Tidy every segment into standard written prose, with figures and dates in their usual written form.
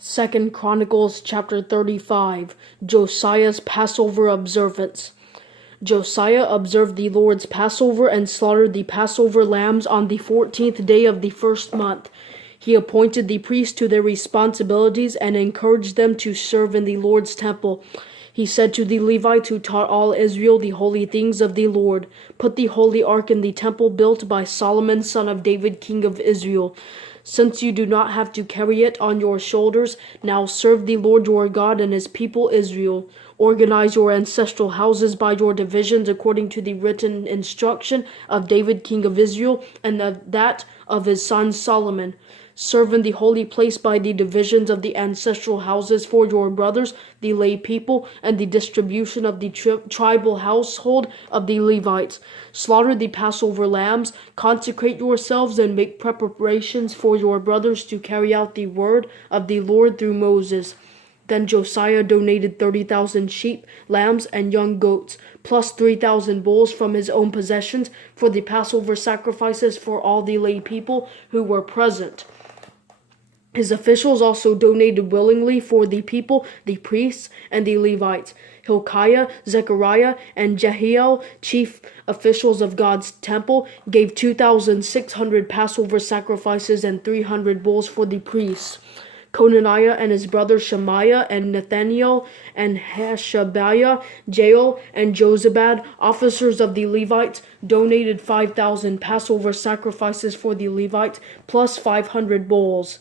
2 Chronicles Chapter 35, Josiah's Passover Observance. Josiah observed the Lord's Passover and slaughtered the Passover lambs on the 14th day of the first month. He appointed the priests to their responsibilities and encouraged them to serve in the Lord's temple. He said to the Levites who taught all Israel the holy things of the Lord, "Put the holy ark in the temple built by Solomon son of David, king of Israel. Since you do not have to carry it on your shoulders, now serve the Lord your God and his people Israel. Organize your ancestral houses by your divisions according to the written instruction of David, king of Israel, and that of his son Solomon. Serve in the holy place by the divisions of the ancestral houses for your brothers, the lay people, and the distribution of the tribal household of the Levites. Slaughter the Passover lambs, consecrate yourselves, and make preparations for your brothers to carry out the word of the Lord through Moses." Then Josiah donated 30,000 sheep, lambs, and young goats, plus 3,000 bulls from his own possessions for the Passover sacrifices for all the lay people who were present. His officials also donated willingly for the people, the priests, and the Levites. Hilkiah, Zechariah, and Jehiel, chief officials of God's temple, gave 2,600 Passover sacrifices and 300 bulls for the priests. Conaniah and his brothers Shemaiah and Nathaniel and Hashabiah, Jael and Jozabad, officers of the Levites, donated 5,000 Passover sacrifices for the Levites, plus 500 bulls.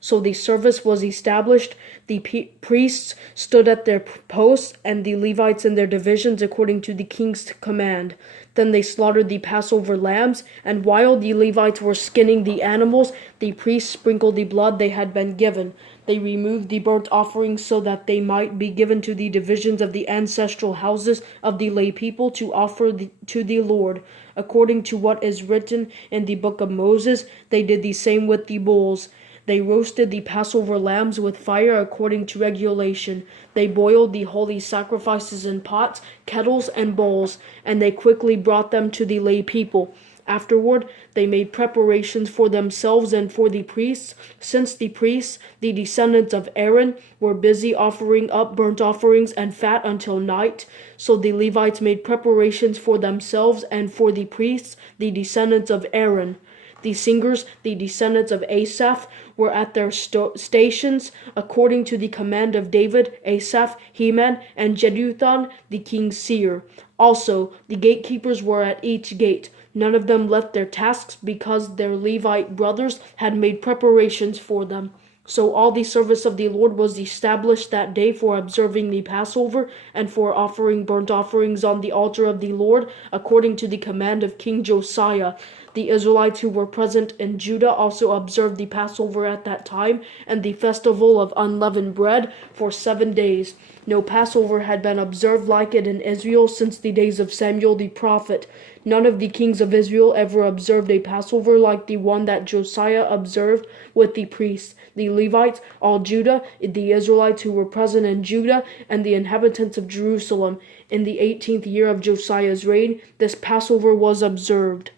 So the service was established. The priests stood at their posts, and the Levites in their divisions according to the king's command. Then they slaughtered the Passover lambs, and while the Levites were skinning the animals, the priests sprinkled the blood they had been given. They removed the burnt offerings so that they might be given to the divisions of the ancestral houses of the lay people to offer to the Lord. According to what is written in the book of Moses, they did the same with the bulls. They roasted the Passover lambs with fire according to regulation. They boiled the holy sacrifices in pots, kettles, and bowls, and they quickly brought them to the lay people. Afterward, they made preparations for themselves and for the priests, since the priests, the descendants of Aaron, were busy offering up burnt offerings and fat until night. So the Levites made preparations for themselves and for the priests, the descendants of Aaron. The singers, the descendants of Asaph, were at their stations according to the command of David, Asaph, Heman, and Jeduthun, the king's seer. Also, the gatekeepers were at each gate. None of them left their tasks because their Levite brothers had made preparations for them. So all the service of the Lord was established that day for observing the Passover and for offering burnt offerings on the altar of the Lord, according to the command of King Josiah. The Israelites who were present in Judah also observed the Passover at that time and the festival of unleavened bread for 7 days. No Passover had been observed like it in Israel since the days of Samuel the prophet. None of the kings of Israel ever observed a Passover like the one that Josiah observed with the priests, the Levites, all Judah, the Israelites who were present in Judah, and the inhabitants of Jerusalem. In the 18th year of Josiah's reign, this Passover was observed.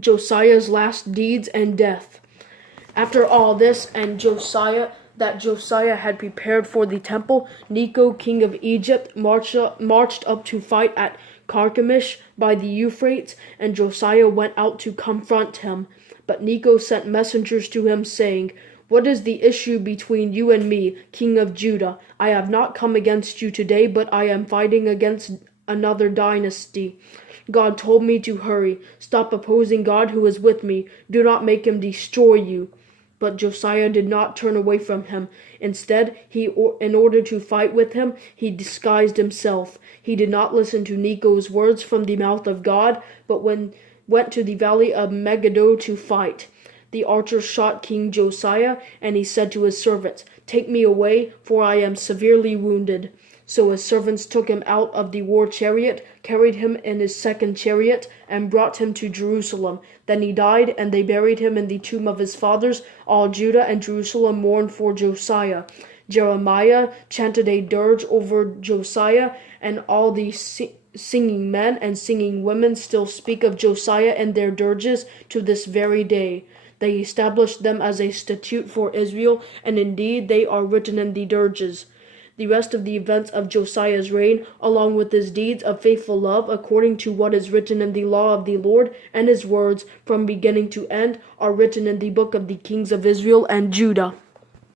Josiah's last deeds and death. After all this, and Josiah had prepared for the temple, Necho, king of Egypt, marched up to fight at Carchemish by the Euphrates, and Josiah went out to confront him. But Necho sent messengers to him, saying, "What is the issue between you and me, king of Judah? I have not come against you today, but I am fighting against another dynasty. God told me to hurry. Stop opposing God who is with me. Do not make him destroy you." But Josiah did not turn away from him. Instead, in order to fight with him, he disguised himself. He did not listen to Necho's words from the mouth of God, but went to the valley of Megiddo to fight. The archer shot King Josiah, and he said to his servants, "Take me away, for I am severely wounded." So his servants took him out of the war chariot, carried him in his second chariot, and brought him to Jerusalem. Then he died, and they buried him in the tomb of his fathers. All Judah and Jerusalem mourned for Josiah. Jeremiah chanted a dirge over Josiah, and all the singing men and singing women still speak of Josiah in their dirges to this very day. They established them as a statute for Israel, and indeed they are written in the dirges. The rest of the events of Josiah's reign, along with his deeds of faithful love according to what is written in the law of the Lord, and his words from beginning to end, are written in the book of the kings of Israel and Judah.